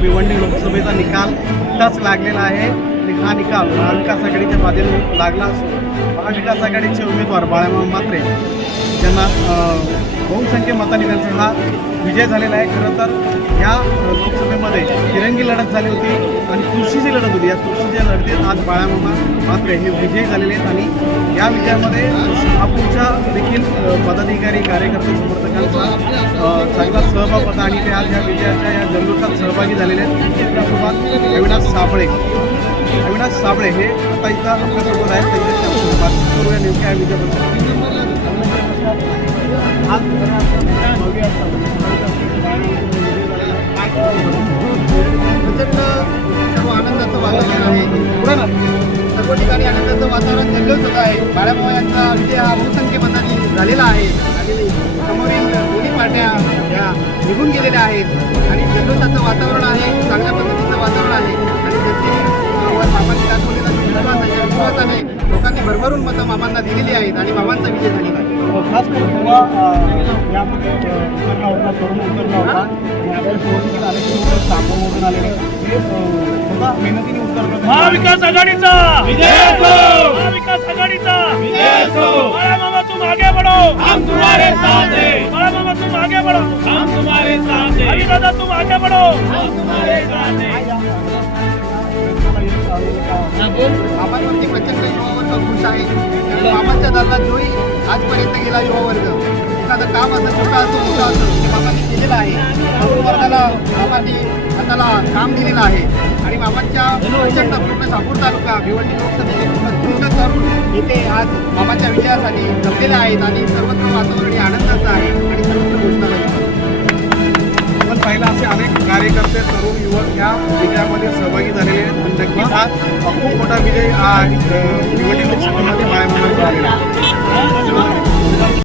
भिवंडी लोकसभेचा निकाल नुकताच लागलेला आहे. आणि हा निकाल महाविकास आघाडीच्या बाजूने लागला असून महाविकास आघाडीचे उमेदवार बाळामामा म्हात्रे यांना बहुसंख्य मतांनी त्यांचा हा विजय झालेला आहे. खरं तर या लोकसभेमध्ये तिरंगी लढत झाली होती आणि तुळशीची लढत होती. या तुळशीच्या लढतीत आज बाळामामा म्हात्रे हे विजयी झालेले आहेत आणि या विजयामध्ये नागपूरच्या देखील पदाधिकारी कार्यकर्ते समर्थकांचा चांगला सहभाग होता आणि ते आज या सहभागी झालेले आहेत. आपल्यासोबत अविनाश साबळे. अविनाश साबळे हे आता इथं आपल्यासोबत आहेत त्यांच्याशी आपण बातचीत करूया नेमक्या या प्रचंड सर्व आनंदाचं वातावरण आहे पुढे ना सर्व ठिकाणी आनंदाचं वातावरण जल्लोष होत आहे. बाळाभाऊ यांचा विजय हा बहुसंख्य मतांनी झालेला आहे. आणि समोरील दोन्ही पार्ट्या या निघून गेलेल्या आहेत. आणि जल्लोषाचं वातावरण आहे चांगल्या पद्धतीचं वातावरण आहे. आणि जनतेवर मामांनी दाखवलेला जो विश्वास आहे विश्वासाने लोकांनी भरभरून मतं मामांना दिलेली आहेत आणि मामांचा विजय झालेला आहे. खास करून तेव्हा अ, यामध्ये अ, उतरला होता तरुण उतरला होता. आणि आपल्यासोबत आले सापडून आलेले हे स्वतः मेहनतीने उतरलं. महाविकास आघाडीचा! महाविकास आघाडीचा! बड़ा मामा आगे बढ़ो। हम तुम्हारे साथ हैं। अभी दादा तुम आगे बढ़ो। हम तुम्हारे साथ हैं। प्रचंड खुश आहे. आजपर्यंत गेला युवा वर्ग एखादं काम असं छोटं असं मोठं असं ते केलेलं आहे. वर्गाला हाताला काम दिलेलं आहे. आणि मामांच्या प्रचंड पूर्ण शापूर तालुका भिवंडी लोकसभेचे पूर्ण तरुण इथे आज मामाच्या विजयासाठी जमलेले आहेत. आणि सर्वत्र वातावरण हे आनंदाचं आहे. आणि सर्वत्र तरुण युवक या विजयामध्ये सहभागी झालेले आहेत. नक्कीच हा खूप मोठा विजय हा निवडणूक लोकसभेमध्ये बाळामामांचा झालेला आहे